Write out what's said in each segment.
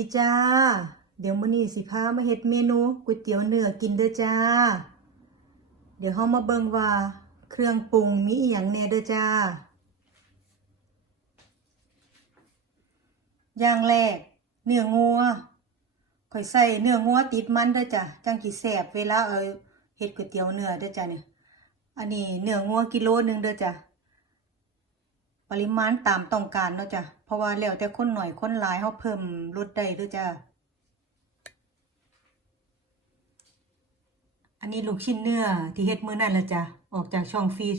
ดีจ้า เดี๋ยวมื้อนี้สิพามาเฮ็ดเมนูก๋วยเตี๋ยวเนื้อกินเด้อจ้า เดี๋ยวเฮามาเบิ่งว่าเครื่องปรุงมีอีหยังแน่เด้อจ้า อย่างแรกเนื้องัวข่อยใส่เนื้องัวติดมันเด้อจ้ะจังสิแซ่บเวลาเอาเฮ็ดก๋วยเตี๋ยวเนื้อเด้อจ้ะเนี่ย อันนี้เนื้องัวกิโลนึงเด้อจ้ะ ปริมาณตามต้องการเนาะจ้ะ เพราะว่าแล้วแต่คนหน่อยคนหลายเฮาเพิ่มลดได้ด้อจ้ะ อันนี้ลูกชิ้นเนื้อที่เฮ็ดมื้อนั้นละจ้ะ ออกจากช่องฟรีซ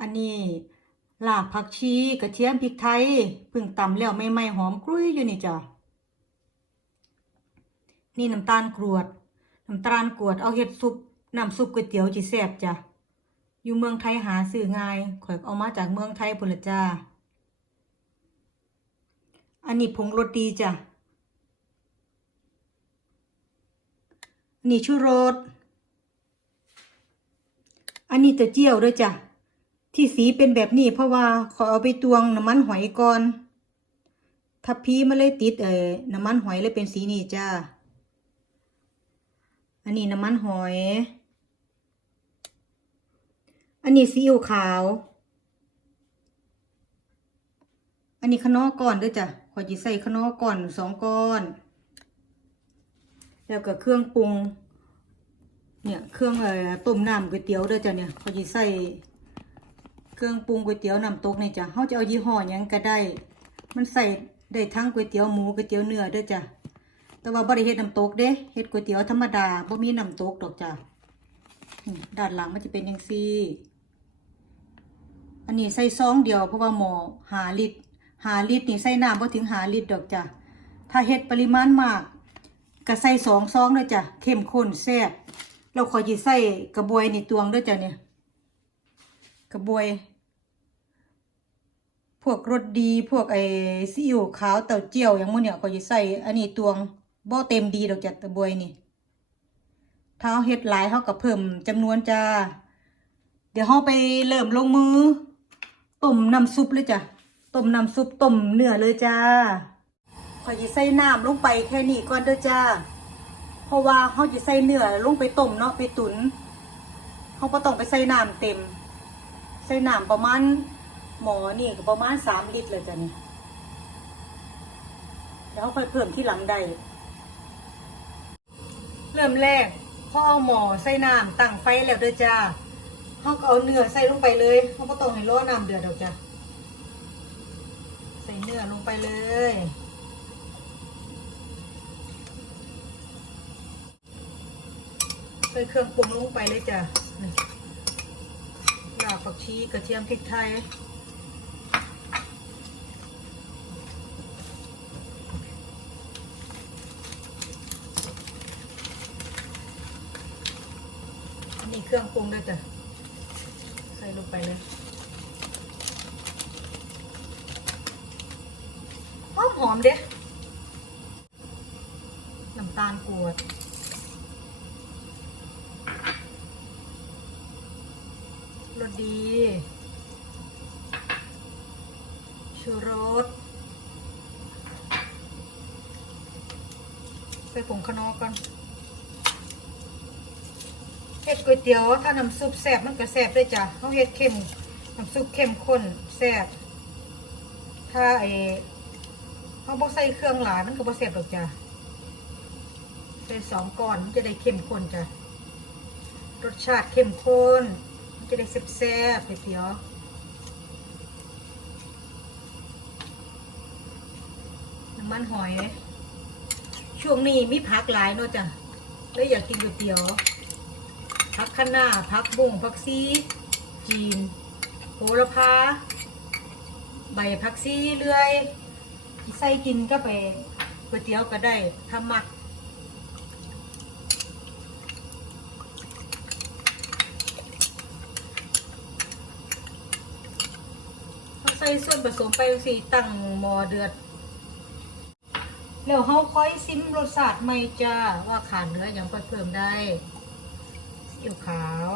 อันนี้ลาบผักชีกระเทียมพริกไทยเพิ่งตำแล้วใหม่หอมกรุยอยู่นี่จ้ะ นี่น้ำตาลกรวด น้ำตาลกรวดเอาเฮ็ดซุปน้ำซุปก๋วยเตี๋ยวจิแซ่บจ้ะ อยู่เมืองไทยหาซื้อง่ายข่อยเอามาจากเมืองไทยพุ่นละจ้า อันนี้ผงรสดีจ้ะอันนี้ชูรส อันนี้ตะเจียวด้วยจ้ะ ที่สีเป็นแบบนี้เพราะว่าขอเอาไปตวงน้ำมันหอยก่อนถ้าพีมาเลยติดเอ่อน้ำมันหอยเลยเป็นสีนี้จ้า อันนี้น้ำมันหอย อันนี้ซีอิ๊วขาว อันนี้ขนอก่อนด้วยจ้ะขอจีใส่ขนอก่อนสองก้อน แล้วก็เครื่องปรุง เนี่ยเครื่องเอ่อต้มน้ำก๋วยเตี๋ยวด้วยจ้ะเนี่ยขอจีใส่เครื่องปรุงก๋วยเตี๋ยวน้ำตกเนี่ยจ้ะเขาจะเอายี่ห้อยังก็ได้ มันใส่ได้ทั้งก๋วยเตี๋ยวหมูก๋วยเตี๋ยวเนื้อด้วยจ้ะแต่ว่าบริเฮ็ดน้ำตกเด้เฮ็ดก๋วยเตี๋ยวธรรมดาบ่มีน้ำตกดอกจ้ะด้านหลังมันจะเป็นยังซี่ อันนี้ใส่ซองเดียวเพราะว่าหมอหาลิตรหาลิตรนี่ใส่น้ำบ่ถึงหาลิตรดอกจ้ะถ้าเฮ็ดปริมาณมากก็ใส่สองซองเลยจ้ะเข้มข้นแซ่บเราขอจิใส่กระบวยนี่ตวงด้วยจ้ะเนี่ยกระบวย พวกรสดีพวกไอ้ซีอิ๊วขาวเต้าเจี้ยวอย่างมื้อเนี่ยขอจิใส่อันนี้ตวงบ่เต็มดีดอกจ้ะกระบวยนี่ถ้าเฮ็ดหลายเฮาก็เพิ่มจำนวนจ้าเดี๋ยวเราไปเริ่มลงมือ ต้มน้ำซุปเลยจ้ะต้มน้ำซุปต้มเนื้อเลยจ้าขอจะใส่น้ำลงไปแค่นี้ก่อนเด้อจ้า เพราะว่าเขาจะใส่เนื้อลงไปต้มเนาะไปตุนเขาก็ต้องไปใส่น้ำเต็ม ใส่น้ำประมาณหมอนี่ก็ประมาณสามลิตรเลยจ้ะนี่เดี๋ยวเขาค่อยเพิ่มที่หลังได้เริ่มแรกพอเอาหมอใส่น้ำตั้งไฟแล้วเด้อจ้า เขาก็เอาเนื้อใส่ลงไปเลยเขาก็ต้องให้ร้อน้ำเดือดดอกจ้ะใส่เนื้อลงไปเลยใส่เครื่องปรุงลงไปเลยจ้ะรากผักชีกระเทียมพริกไทยนี่เครื่องปรุงด้วยจ้ะ ลงไปเลยหอมหอมเด้น้ำตาลกรวดรสดี ชูรสใส่ผงขนอก่อน เห็ดก๋วยเตี๋ยวถ้าน้ำซุปแซ่บมันก็แซ่บด้วยจ้ะเขาเห็ดเข้มน้ำซุปเข้มข้นแซ่บถ้าไอเขาบอกใส่เครื่องหลายมันก็บ่แซ่บหรอกจ้ะใส่สองก้อนมันจะได้เข้มข้นจ้ะรสชาติเข้มข้นมันจะได้แซ่บแซ่บก๋วยเตี๋ยวน้ำมันหอย ช่วงนี้มีผักหลายเนาะจ้ะเลยอยากกินก๋วยเตี๋ยว พักคะน้าพักบุ้งพักซีจีนโหระพาใบพักซีเลื่อยใส่กินก็ไปก๋วยเตี๋ยวก็ได้ทำมักใส่ส่วนผสมไปสิตั้งหม้อเดือด แล้วเขาค่อยซิมรสชาติไม่จ้าว่าขาดเนื้อยังค่อยเพิ่มได้ ซีอิ๊วขาว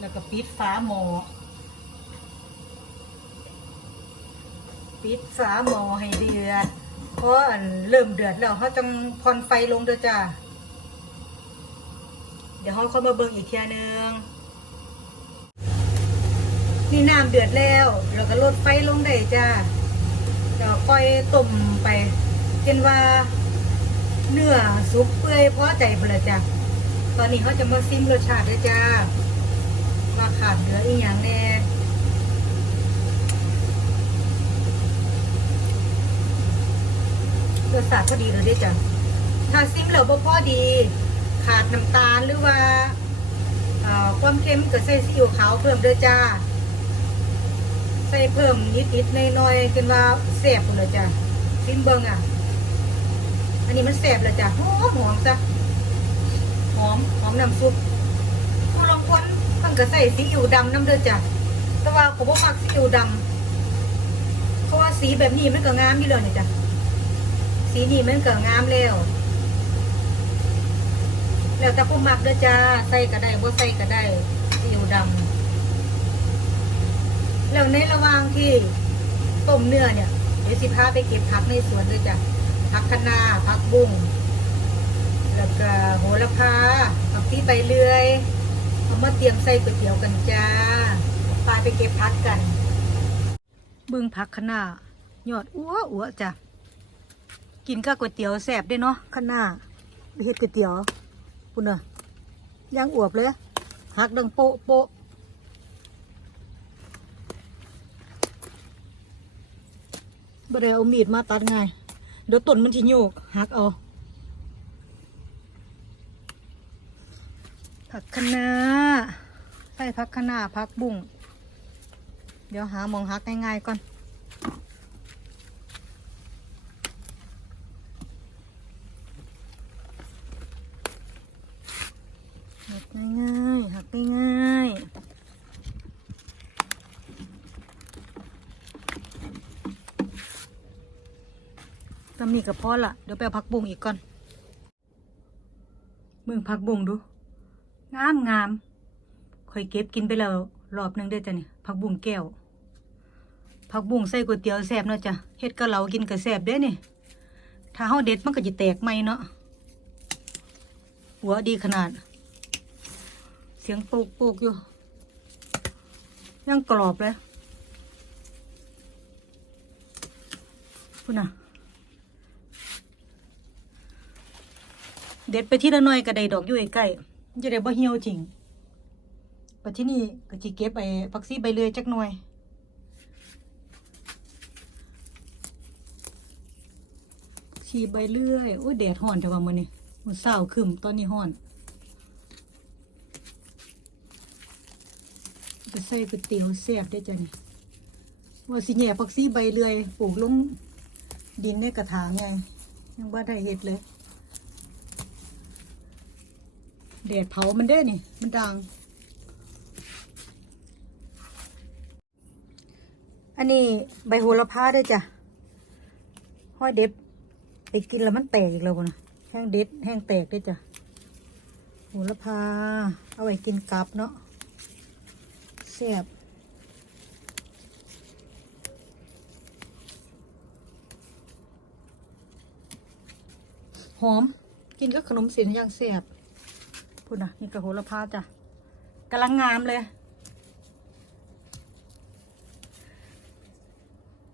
แล้วก็ปิดฝาหมอปิดฝาหมอให้เดือดเพราะอันเริ่มเดือดแล้วเขาจังผ่อนไฟลงเด้อจ้าเดี๋ยวเขาเข้ามาเบิ่งอีกเทียนึง นี่น้ำเดือดแล้วเราก็ลดไฟลงได้จ้าแล้วค่อยต้มไปจนว่าเนื้อสุกเปื่อยพอใจเปล่าจ้ะตอนนี้เขาจะมาซิมรสชาติด้วยจ้าว่าขาดเหลืออีกอย่างแน่รสชาติพอดีเลยเด้อจ้ะถ้าซิมแล้วบ่พอดี ขาดน้ำตาลหรือว่าความเค็มก็ใส่ซีอิ๊วขาวเพิ่มเด้อจ้า ส่เพิ่มนิดๆหน่อยๆจนว่าแซ่บเลยจ้ะซิมเบิงอะ อันนี้มันแสบเลยจ้ะหอมหอมจ้ะหอมหอมน้ำซุปผู้ลองคนมันก็ใส่ซีอิ๊วดำน้ำเด้อจ้ะแต่ว่าผมบ่มักซีอิ๊วดำเพราะว่าสีแบบนี้มันก็งามอยู่แล้วนี่จ้ะสีนี้มันก็งามแล้วแล้วแต่ผู้มักเด้อจ้าใส่ก็ได้บ่ใส่ก็ได้ซีอิ๊วดำ แล้วในระหว่างที่ต้มเนื้อเนี่ย เดี๋ยวสิพาไปเก็บผักในสวนด้วยจ้ะผักคะน้าผักบุ้งแล้วก็โหระพาผักที่ใบเลื่อยเอามาเตรียมใส่ก๋วยเตี๋ยวกันจ้าปาไปเก็บผักกัน บึงผักคะน้ายอดอ้วอ้วจ้ะกินกับก๋วยเตี๋ยวแซ่บด้วยเนาะคะน้าไปเฮ็ดก๋วยเตี๋ยวปุ่นเนอะย่างอวบเลยหักดังโปะโปะ บ่ได้เอามีดมาตัดง่ายเดี๋ยวต้นมันที่โยกหักเอาผักคะน้าใส่ผักคะน้าผักบุ้งเดี๋ยวหาหมองหักง่ายๆก่อนหักง่ายๆหักง่าย ๆตำนี้กับพ่อละเดี๋ยวไปเอาผักบุ้งอีกก่อนเบิ่งผักบุ้งดู งามงามคอยเก็บกินไปแล้วรอบหนึงได้จ้ะนี่ผักบุ้งแก้วผักบุ้งใส่ก๋วยเตี๋ยวแซ่บเนาะจ้ะเฮ็ดกะเหลากินก็แซ่บเด้อนี่ถ้าเฮาเด็ดมันก็จะแตกไหมเนาะหัวดีขนาด เสียงปุกปุกอยู่ ยังกรอบเลยพุ่นน่ะ เด็ดไปที่ละน่อยก็ได้ดอกอยู่ใกล้ๆจะได้บ่เหี่ยวจริงปัจที่นี่ก็สิเก็บไปผักซีใบเลื่อยจักหน่อยชีใบเลื่อยโอ้ยแดดร้อนแต่ว่ามื้อนี้มื้อเช้าครึ้มตอนนี้ร้อนจะใส่ก๋วยเตี๋ยวแซ่บได้จ้ะนี่ว่าสิแหย่ผักซีใบเลื่อยปลูกลงดินในกระถางไงยังบ่ได้เฮ็ดเลย แดดเผามันได้นี่ มันดัง อันนี้ใบโหระพาได้จ้ะ ห้อยเด็ดไปกินแล้วมันแตกอีกแล้วนะแห้งเด็ดแห้งแตกได้จ้ะโหระพา เอาไว้กินกับเนาะแซ่บหอม กินกับขนมเสียนอย่างแซ่บ พูดนะนี่กระโหระพาจ้ะกำลังงามเลย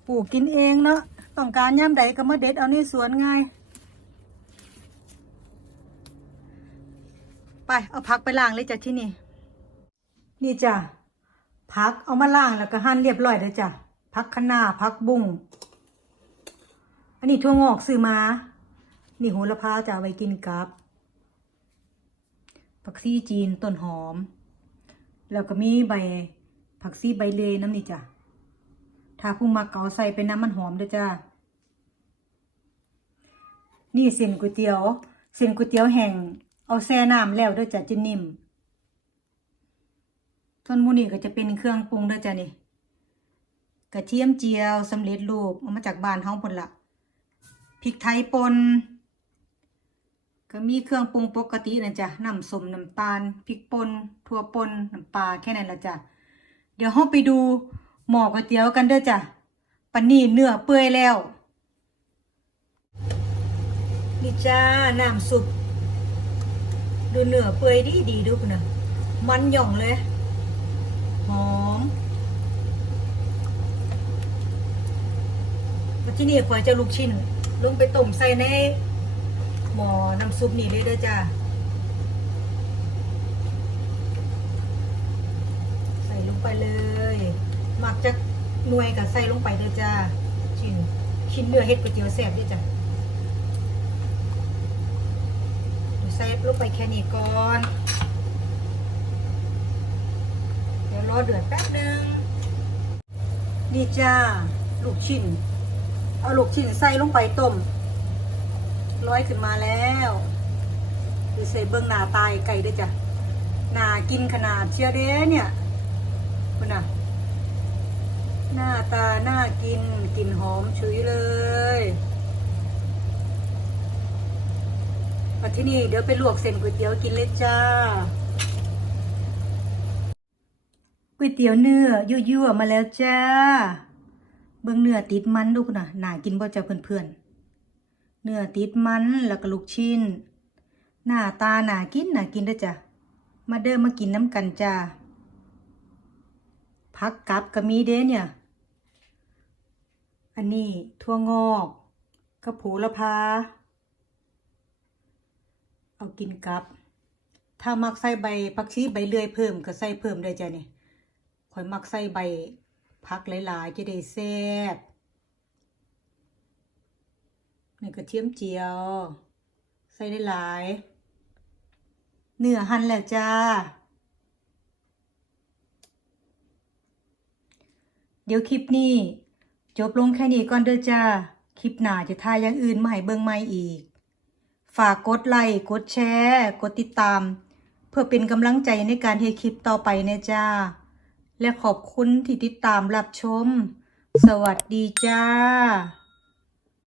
ปลูกกินเองเนาะต้องการย่ำใดก็มาเด็ดเอาในสวนง่าย ไปเอาพักไปล้างเลยจ้ะที่นี่ นี่จ้ะพักเอามาล้างแล้วก็หั่นเรียบร้อยเลยจ้ะพักคะน้าพักบุ้งอันนี้ทั่วงอกซื้อมา นี่โหระพาจะเอาไว้กินกับ ผักชีจีนต้นหอม แล้วก็มีใบผักชีใบเลน้ำนี่จ้ะถ้าผู้มักเกาใส่เป็นน้ำมันหอมด้วยจ้านี่เส้นก๋วยเตี๋ยว เส้นก๋วยเตี๋ยวแห้งเอาแช่น้ำแล้วด้วยจ้ะจะนิ่มส่วนมูนี่ก็จะเป็นเครื่องปรุงด้วยจ้ะนี่กระเทียมเจียวสำเร็จรูปเอามาจากบ้านเฮาพุ่นละพริกไทยป่น ก็มีเครื่องปรุงปกตินะจ๊ะน้ำส้มน้ำตาลพริกป่นถั่วป่นน้ำปลาแค่นั้นละจ้ะเดี๋ยวเราไปดูหม้อก๋วยเตี๋ยวกันเด้อจ้ะปันนี้เนื้อเปื่อยแล้วนี่จ้าน้ำซุปดูเนื้อเปื่อยดีดีดูพุ่นะมันหย่องเลยหอมที่นี่ควรจะลูกชิ้นลงไปต้มใส่ใน มอน้ำซุปนี่เลยเด้อจ้าใส่ลงไปเลยหมักจะหน่วยกับใส่ลงไปเด้อจ้าชิ้นชิ้นเนื้อเฮ็ดก๋วยเตี๋ยวแซ่บเด้อจ้าใส่ลงไปแค่นี้ก่อนเดี๋ยวรอเดือดแป๊บนึงนี่จ้าลูกชิ้นเอาลูกชิ้นใส่ลงไปต้ม ร้อยขึ้นมาแล้วดูใส่เบื้องหน้าตายไก่ด้วยจ้ะหน้ากินขนาดเชียเด้เนี่ยคุณน่ะ หน้าตาน่ากินกลิ่นหอมฉุยเลยมาที่นี่เดี๋ยวไปลวกเส้นก๋วยเตี๋ยวกินเลยจ้าก๋วยเตี๋ยวเนื้อยั่วๆมาแล้วจ้า เบิ่งเนื้อติดมันดูคุณน่ะน่ากินบ่จ้าเพื่อนๆ เนื้อติดมันแล้วก็ลูกชิ้น หน้าตาหน่ากินหน่ากินเด้จ้ะ มาเด้อมากินน้ำกันจ้าพักกับก็มีเด้เนี่ย อันนี้ทั่วงอกกระโผูละพา เอากินกับ ถ้ามักใส่ใบผักชีใบเลื่อยเพิ่มก็ใส่เพิ่มได้จ้ะนี่ข่อยมักใส่ใบผักหลายๆจะได้แซ่บ นี่กระเทียมเจียว ใส่ได้หลาย เนื้อหั่นแล้วจ้า เดี๋ยวคลิปนี้ จบลงแค่นี้ก่อนเด้อจ้า คลิปหน้าจะถ่ายอย่างอื่นมาให้เบิ่งใหม่อีก ฝากกดไลค์ กดแชร์ กดติดตาม เพื่อเป็นกำลังใจในการเทคลิปต่อไปนะจ้า และขอบคุณที่ติดตามรับชม สวัสดีจ้า